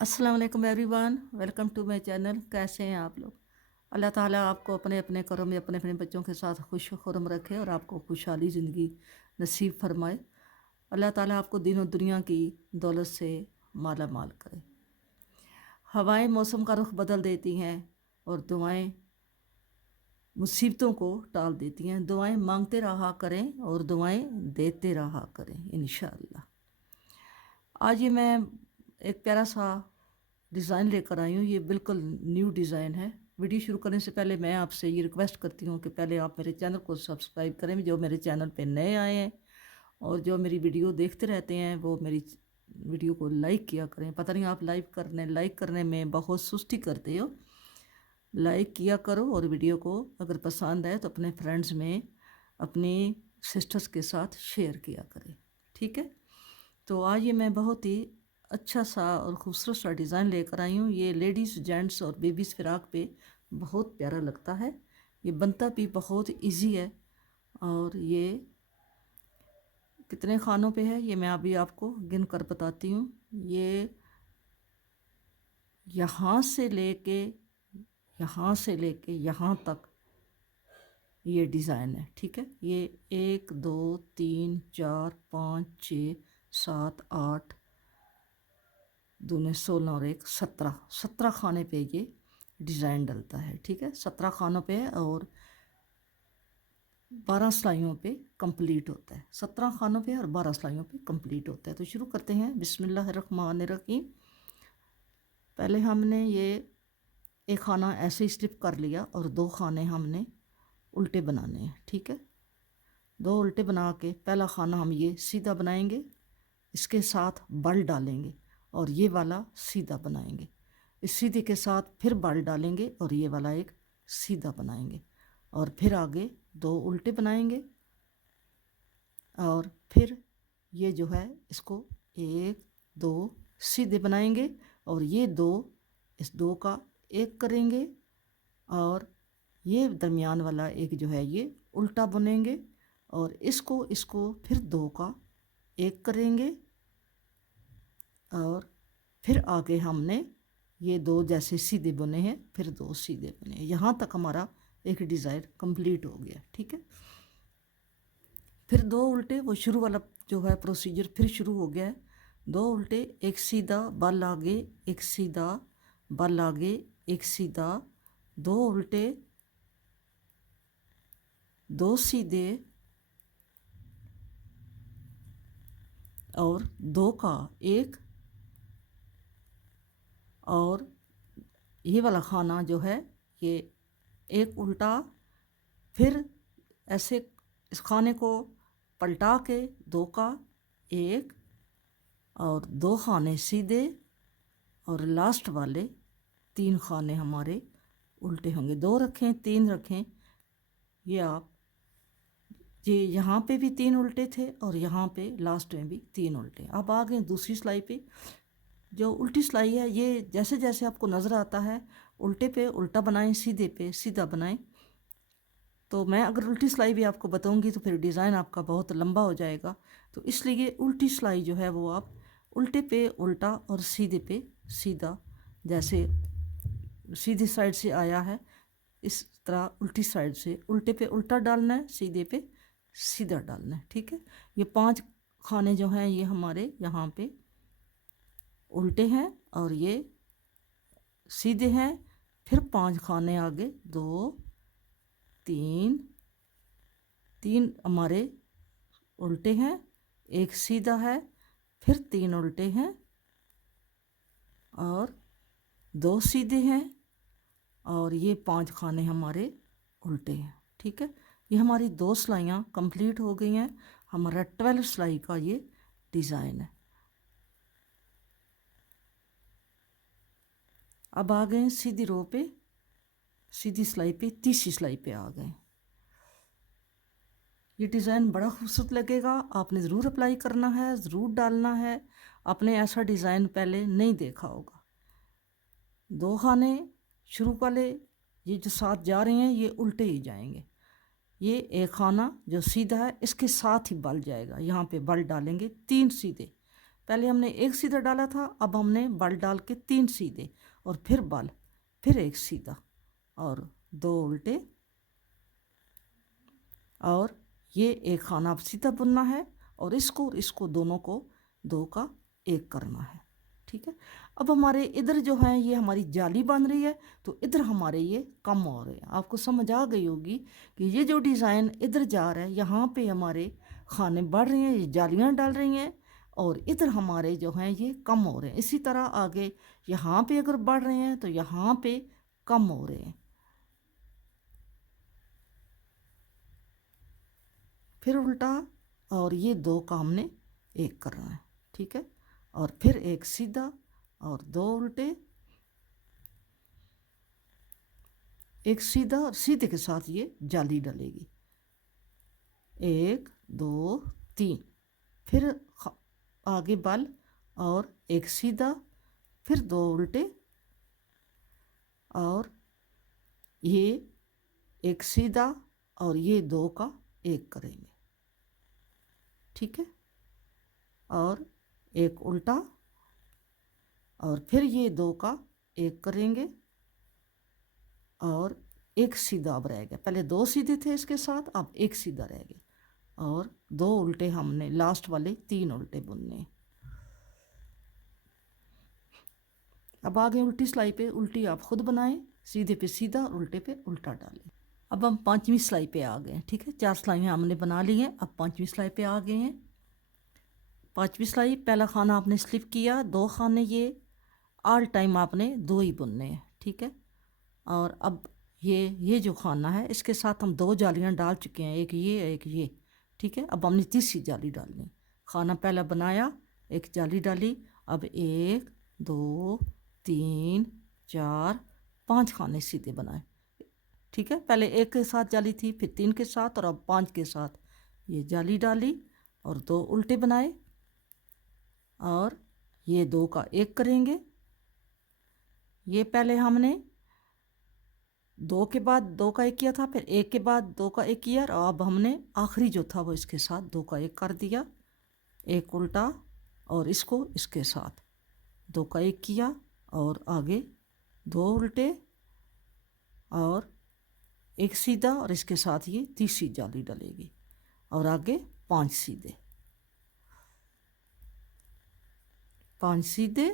अस्सलाम वालेकुम everyone, welcome to my channel. कैसे हैं आप लोग? अल्लाह ताला आपको अपने अपने घरों में अपने अपने बच्चों के साथ खुश खुरम रखे और आपको खुशहाली ज़िंदगी नसीब फरमाए। अल्लाह ताला आपको दीन और दुनिया की दौलत से माला माल करे। हवाएं मौसम का रुख बदल देती हैं और दुआएं मुसीबतों को टाल देती हैं। दुआएं मांगते रहा करें और दुआएं देते रहा करें इंशाअल्लाह। आज ये मैं एक प्यारा सा डिज़ाइन लेकर आई हूँ। ये बिल्कुल न्यू डिज़ाइन है। वीडियो शुरू करने से पहले मैं आपसे ये रिक्वेस्ट करती हूँ कि पहले आप मेरे चैनल को सब्सक्राइब करें, जो मेरे चैनल पे नए आए हैं, और जो मेरी वीडियो देखते रहते हैं वो मेरी वीडियो को लाइक किया करें। पता नहीं आप लाइक करने में बहुत सुस्ती करते हो। लाइक किया करो और वीडियो को अगर पसंद आए तो अपने फ्रेंड्स में, अपनी सिस्टर्स के साथ शेयर किया करें, ठीक है। तो आज ये मैं बहुत ही अच्छा सा और ख़ूबसूरत सा डिज़ाइन लेकर आई हूँ। ये लेडीज़, जेंट्स और बेबीज़ फ़िराक पे बहुत प्यारा लगता है। ये बनता भी बहुत इजी है। और ये कितने खानों पे है ये मैं अभी आपको गिन कर बताती हूँ। ये यहाँ से लेके यहाँ तक ये डिज़ाइन है, ठीक है। ये 1 2 3 4 5 6 7 8 दूने 16 और 1 17 खाने पे ये डिज़ाइन डलता है, ठीक है। 17 खानों पे है और 12 सिलाइयों पे कंप्लीट होता है। 17 खानों पे और 12 सिलाइयों पे कंप्लीट होता है। तो शुरू करते हैं। बिस्मिल्लाहिर्रहमानिर्रहीम। पहले हमने ये एक खाना ऐसे ही स्लिप कर लिया और 2 खाने हमने उल्टे बनाने हैं, ठीक है। 2 उल्टे बना के पहला खाना हम ये सीधा बनाएंगे, इसके साथ बल डालेंगे और ये वाला सीधा बनाएंगे। इस सीधे के साथ फिर बल डालेंगे और ये वाला एक सीधा बनाएंगे और फिर आगे 2 उल्टे बनाएंगे और फिर ये जो है इसको 1 2 सीधे बनाएंगे और ये 2 इस 2 का एक करेंगे और ये दरमियान वाला एक जो है ये उल्टा बुनेंगे और इसको फिर 2 का एक करेंगे और फिर आगे हमने ये 2 जैसे सीधे बुने हैं, फिर 2 सीधे बुने। यहाँ तक हमारा एक डिज़ाइन कंप्लीट हो गया, ठीक है। फिर 2 उल्टे, वो शुरू वाला जो है प्रोसीजर फिर शुरू हो गया है। 2 उल्टे, एक सीधा बल आगे, एक सीधा बल आगे, एक सीधा, 2 उल्टे, 2 सीधे और 2 का एक। और ये वाला खाना जो है ये एक उल्टा, फिर ऐसे इस खाने को पलटा के 2 का एक और 2 खाने सीधे और लास्ट वाले 3 खाने हमारे उल्टे होंगे। 2 रखें, 3 रखें, ये आप ये यहाँ पे भी 3 उल्टे थे और यहाँ पे लास्ट में भी 3 उल्टे। अब आ गए दूसरी सिलाई पे। जो उल्टी सिलाई है ये जैसे जैसे आपको नज़र आता है उल्टे पे उल्टा बनाएं, सीधे पे सीधा बनाएं। तो मैं अगर उल्टी सिलाई भी आपको बताऊंगी तो फिर डिज़ाइन आपका बहुत लंबा हो जाएगा। तो इसलिए उल्टी सिलाई जो है वो आप उल्टे पे उल्टा और सीधे पे सीधा, जैसे सीधी साइड से आया है इस तरह उल्टी साइड से उल्टे पे उल्टा डालना है, सीधे पे सीधा डालना है, ठीक है। ये 5 खाने जो हैं ये हमारे यहाँ पे उल्टे हैं और ये सीधे हैं। फिर 5 खाने आगे, 2 3 3 हमारे उल्टे हैं, एक सीधा है, फिर 3 उल्टे हैं और 2 सीधे हैं और ये 5 खाने हमारे उल्टे हैं, ठीक है। ये हमारी 2 सिलाइयाँ कंप्लीट हो गई हैं। हमारा 12 सिलाई का ये डिज़ाइन है। अब आ गए सीधी रो पे, सीधी सिलाई पे, तीसरी सिलाई पे आ गए। ये डिज़ाइन बड़ा खूबसूरत लगेगा। आपने ज़रूर अप्लाई करना है, ज़रूर डालना है। आपने ऐसा डिज़ाइन पहले नहीं देखा होगा। 2 खाने शुरू वाले ये जो साथ जा रहे हैं ये उल्टे ही जाएंगे। ये एक खाना जो सीधा है इसके साथ ही बल जाएगा, यहाँ पे बल डालेंगे 3 सीधे, पहले हमने एक सीधा डाला था, अब हमने बल डाल के 3 सीधे और फिर बल, फिर एक सीधा और 2 उल्टे, और ये एक खाना अब सीधा बुनना है और इसको दोनों को 2 का 1 करना है। ठीक है, अब हमारे इधर जो है ये हमारी जाली बन रही है, तो इधर हमारे ये कम हो रहे हैं। आपको समझ आ गई होगी कि ये जो डिज़ाइन इधर जा रहा है, यहाँ पे हमारे खाने बढ़ रहे हैं, ये जालियाँ डाल रही हैं, और इधर हमारे जो हैं ये कम हो रहे हैं। इसी तरह आगे यहाँ पे अगर बढ़ रहे हैं तो यहाँ पे कम हो रहे हैं। फिर उल्टा, और ये 2 का हमने 1 करना है। ठीक है, और फिर एक सीधा और 2 उल्टे, एक सीधा, और सीधे के साथ ये जाली डलेगी, 1 2 3, फिर आगे बल और एक सीधा, फिर 2 उल्टे, और ये एक सीधा और ये 2 का 1 करेंगे। ठीक है, और एक उल्टा, और फिर ये 2 का 1 करेंगे, और एक सीधा अब रह गया। पहले 2 सीधे थे इसके साथ, अब एक सीधा रह गया, और 2 उल्टे हमने लास्ट वाले 3 उल्टे बुनने। अब आगे उल्टी सिलाई पे उल्टी आप खुद बनाएं, सीधे पे सीधा और उल्टे पे उल्टा डालें। अब हम 5वीं सिलाई पे आ गए हैं। ठीक है, 4 सिलाइयाँ हमने बना ली हैं, अब 5वीं सिलाई पे आ गए हैं। 5वीं सिलाई, पहला खाना आपने स्लिप किया, 2 खाने ये ऑल टाइम आपने 2 ही बुनने हैं। ठीक है, और अब ये जो खाना है इसके साथ हम 2 जालियाँ डाल चुके हैं, एक ये। ठीक है, अब हमने तीसरी जाली डालनी। खाना पहला बनाया, एक जाली डाली, अब 1 2 3 4 5 खाने सीधे बनाए। ठीक है, पहले 1 के साथ जाली थी, फिर 3 के साथ, और अब 5 के साथ ये जाली डाली और 2 उल्टे बनाए, और ये 2 का 1 करेंगे। ये पहले हमने 2 के बाद 2 का 1 किया था, फिर 1 के बाद 2 का 1 किया, और अब हमने आखिरी जो था वो इसके साथ 2 का 1 कर दिया, एक उल्टा, और इसको इसके साथ 2 का 1 किया, और आगे 2 उल्टे और एक सीधा, और इसके साथ ये तीसरी जाली डलेगी, और आगे 5 सीधे, 5 सीधे,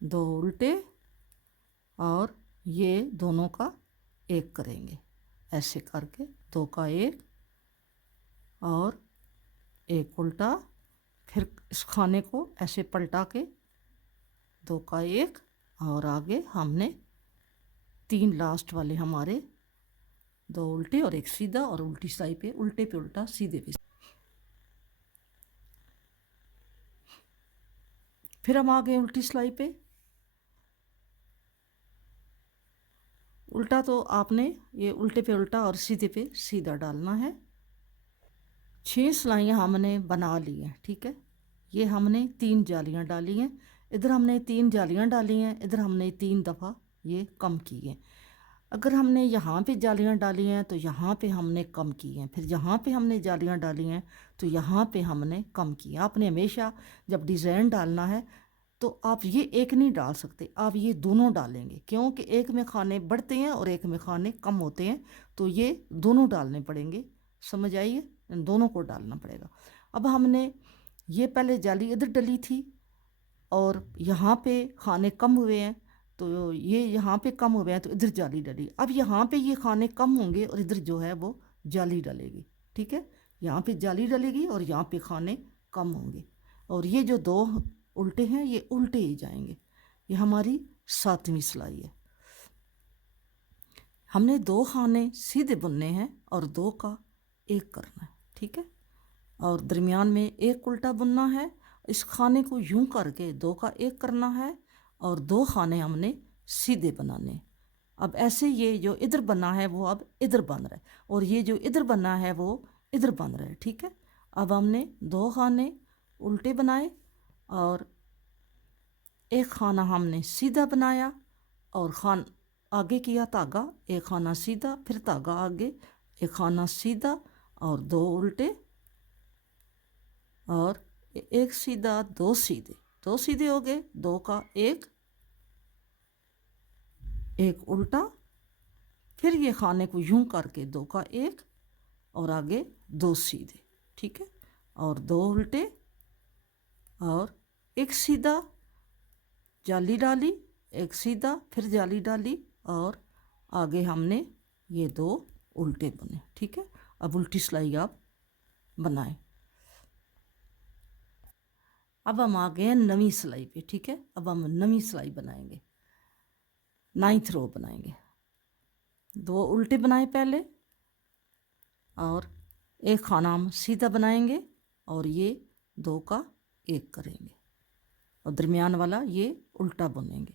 2 उल्टे, और ये दोनों का 1 करेंगे। ऐसे करके 2 का 1 और एक उल्टा, फिर इस खाने को ऐसे पलटा के 2 का 1, और आगे हमने 3 लास्ट वाले हमारे 2 उल्टे और एक सीधा, और उल्टी सिलाई पे उल्टा, सीधे पे। फिर हम आ गए उल्टी सिलाई पे। उल्टा तो आपने ये उल्टे पे उल्टा और सीधे पे सीधा डालना है। 6 सिलाइयाँ हमने बना ली हैं। ठीक है, ये हमने 3 जालियाँ डाली हैं, इधर हमने 3 जालियाँ डाली हैं, इधर हमने 3 दफ़ा ये कम की हैं। अगर हमने यहाँ पे जालियाँ डाली हैं तो यहाँ पे हमने कम की हैं, फिर यहाँ पे हमने जालियाँ डाली हैं तो यहाँ पे हमने कम की हैं। आपने हमेशा जब डिज़ाइन डालना है तो आप ये एक नहीं डाल सकते, आप ये दोनों डालेंगे, क्योंकि एक में खाने बढ़ते हैं और एक में खाने कम होते हैं, तो ये दोनों डालने पड़ेंगे। समझ आइए, दोनों को डालना पड़ेगा। अब हमने ये पहले जाली इधर डली थी और यहाँ पे खाने कम हुए हैं, तो ये यहाँ पे कम हुए हैं तो इधर जाली डली। अब यहाँ पे ये खाने कम होंगे और इधर जो है वो जाली डलेगी। ठीक है, यहाँ पे जाली डलेगी और यहाँ पे खाने कम होंगे, और ये जो 2 उल्टे हैं ये उल्टे ही जाएंगे। ये हमारी 7वीं सिलाई है। हमने 2 खाने सीधे बुनने हैं और 2 का 1 करना है। ठीक है, और दरमियान में एक उल्टा बुनना है। इस खाने को यूं करके 2 का 1 करना है, और 2 खाने हमने सीधे बनाने। अब ऐसे ये जो इधर बना है वो अब इधर बन रहा है, और ये जो इधर बना है वो इधर बन रहा है। ठीक है, अब हमने 2 खाने उल्टे बनाए और एक खाना हमने सीधा बनाया, और आगे किया धागा, एक खाना सीधा, फिर धागा आगे, एक खाना सीधा और 2 उल्टे और एक सीधा दो सीधे हो गए, दो का एक, एक उल्टा, फिर ये खाने को यूं करके दो का एक और आगे दो सीधे, ठीक है, और दो उल्टे और एक सीधा, जाली डाली, एक सीधा, फिर जाली डाली और आगे हमने ये दो उल्टे बुने, ठीक है। अब उल्टी सिलाई आप बनाएं। अब हम आ गए हैं नवीं सिलाई पे, ठीक है। अब हम नवीं सिलाई बनाएंगे, 9th रो बनाएंगे। दो उल्टे बनाए पहले और एक खाना हम सीधा बनाएंगे और ये दो का एक करेंगे और दरमियान वाला ये उल्टा बुनेंगे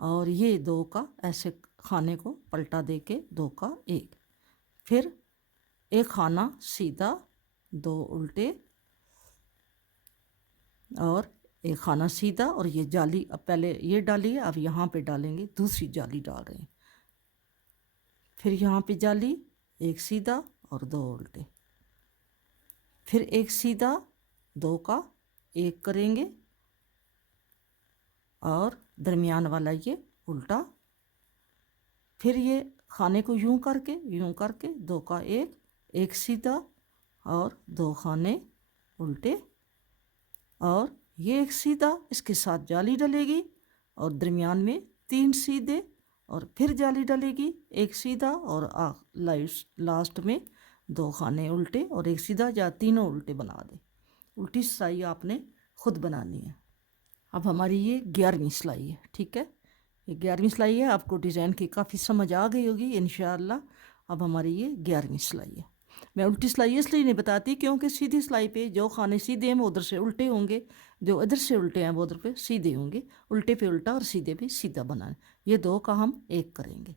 और ये दो का ऐसे खाने को पलटा दे के दो का एक, फिर एक खाना सीधा, दो उल्टे और एक खाना सीधा और ये जाली अब पहले ये डाली है, अब यहाँ पे डालेंगे, दूसरी जाली डाल रहे हैं, फिर यहाँ पे जाली, एक सीधा और दो उल्टे, फिर एक सीधा, दो का एक करेंगे और दरमियान वाला ये उल्टा, फिर ये खाने को यूं करके दो का एक, एक सीधा और दो खाने उल्टे और ये एक सीधा, इसके साथ जाली डलेगी और दरमियान में तीन सीधे और फिर जाली डलेगी, एक सीधा और लास्ट में दो खाने उल्टे और एक सीधा, या तीनों उल्टे बना दे। उल्टी सिलाई आपने खुद बनानी है। अब हमारी ये 11वीं सिलाई है, ठीक है, ये 11वीं सिलाई है। आपको डिज़ाइन की काफ़ी समझ आ गई होगी इंशाअल्लाह। अब हमारी ये 11वीं सिलाई है। मैं उल्टी सिलाई इसलिए नहीं बताती क्योंकि सीधी सिलाई पे जो खाने सीधे हैं वो उधर से उल्टे होंगे, जो इधर से उल्टे हैं वो उधर पे सीधे होंगे, उल्टे पे उल्टा और सीधे पे सीधा बनाना। ये दो का हम एक करेंगे,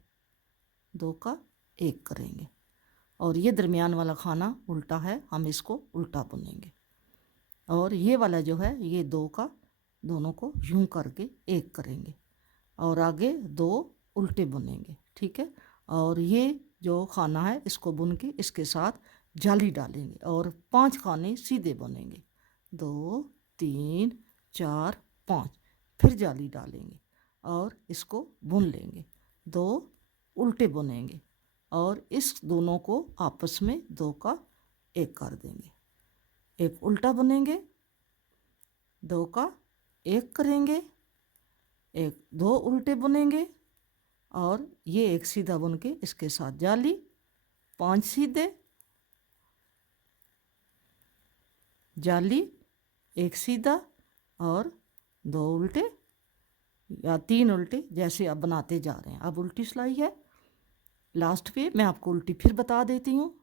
दो का एक करेंगे और ये दरमियान वाला खाना उल्टा है, हम इसको उल्टा बुनेंगे और ये वाला जो है ये दो का दोनों को यूं करके एक करेंगे और आगे दो उल्टे बुनेंगे, ठीक है। और ये जो खाना है इसको बुन के इसके साथ जाली डालेंगे और 5 खाने सीधे बुनेंगे, 2 3 4 5, फिर जाली डालेंगे और इसको बुन लेंगे, 2 उल्टे बुनेंगे और इस दोनों को आपस में दो का एक कर देंगे, एक उल्टा बुनेंगे, दो का एक करेंगे, एक दो उल्टे बुनेंगे और ये एक सीधा बुन के इसके साथ जाली, 5 सीधे, जाली, एक सीधा और दो उल्टे या 3 उल्टे, जैसे आप बनाते जा रहे हैं। अब उल्टी सिलाई है, लास्ट पे मैं आपको उल्टी फिर बता देती हूँ।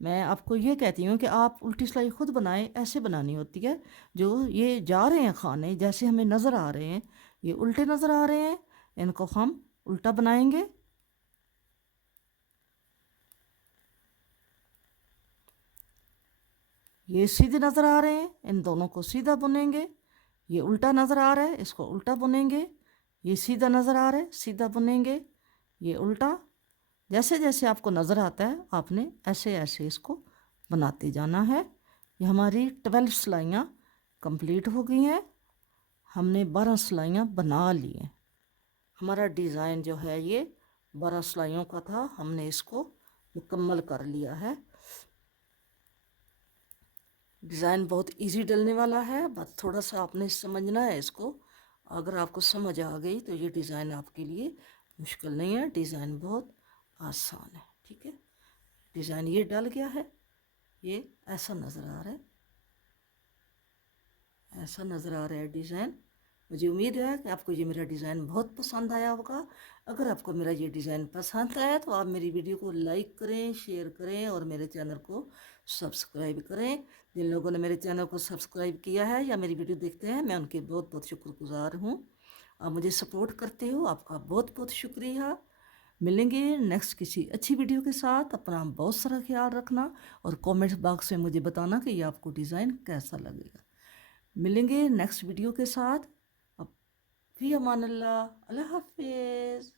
मैं आपको ये कहती हूँ कि आप उल्टी सिलाई खुद बनाएं, ऐसे बनानी होती है। जो ये जा रहे हैं खाने जैसे हमें नज़र आ रहे हैं, ये उल्टे नज़र आ रहे हैं, इनको हम उल्टा बनाएंगे, ये सीधे नज़र आ रहे हैं, इन दोनों को सीधा बुनेंगे, ये उल्टा नज़र आ रहा है इसको उल्टा बुनेंगे, ये सीधा नज़र आ रहा है सीधा बुनेंगे, ये उल्टा, जैसे जैसे आपको नज़र आता है आपने ऐसे ऐसे इसको बनाते जाना है। ये हमारी 12 सिलाइयाँ कंप्लीट हो गई हैं, हमने 12 सिलाइयाँ बना ली हैं। हमारा डिज़ाइन जो है ये 12 सिलाइयों का था, हमने इसको मुकम्मल कर लिया है। डिज़ाइन बहुत इजी डलने वाला है, बस थोड़ा सा आपने समझना है इसको। अगर आपको समझ आ गई तो ये डिज़ाइन आपके लिए मुश्किल नहीं है, डिज़ाइन बहुत आसान है, ठीक है। डिज़ाइन ये डल गया है, ये ऐसा नज़र आ रहा है, ऐसा नज़र आ रहा है डिज़ाइन। मुझे उम्मीद है कि आपको ये मेरा डिज़ाइन बहुत पसंद आया होगा। अगर आपको मेरा ये डिज़ाइन पसंद आया तो आप मेरी वीडियो को लाइक करें, शेयर करें और मेरे चैनल को सब्सक्राइब करें। जिन लोगों ने मेरे चैनल को सब्सक्राइब किया है या मेरी वीडियो देखते हैं, मैं उनके बहुत बहुत शुक्रगुजार हूँ। आप मुझे सपोर्ट करते हो, आपका बहुत बहुत शुक्रिया। मिलेंगे नेक्स्ट किसी अच्छी वीडियो के साथ। अपना बहुत सारा ख्याल रखना और कमेंट बॉक्स में मुझे बताना कि ये आपको डिज़ाइन कैसा लगेगा। मिलेंगे नेक्स्ट वीडियो के साथ। अब फी अमान अल्लाह, अल्लाह हाफिज़।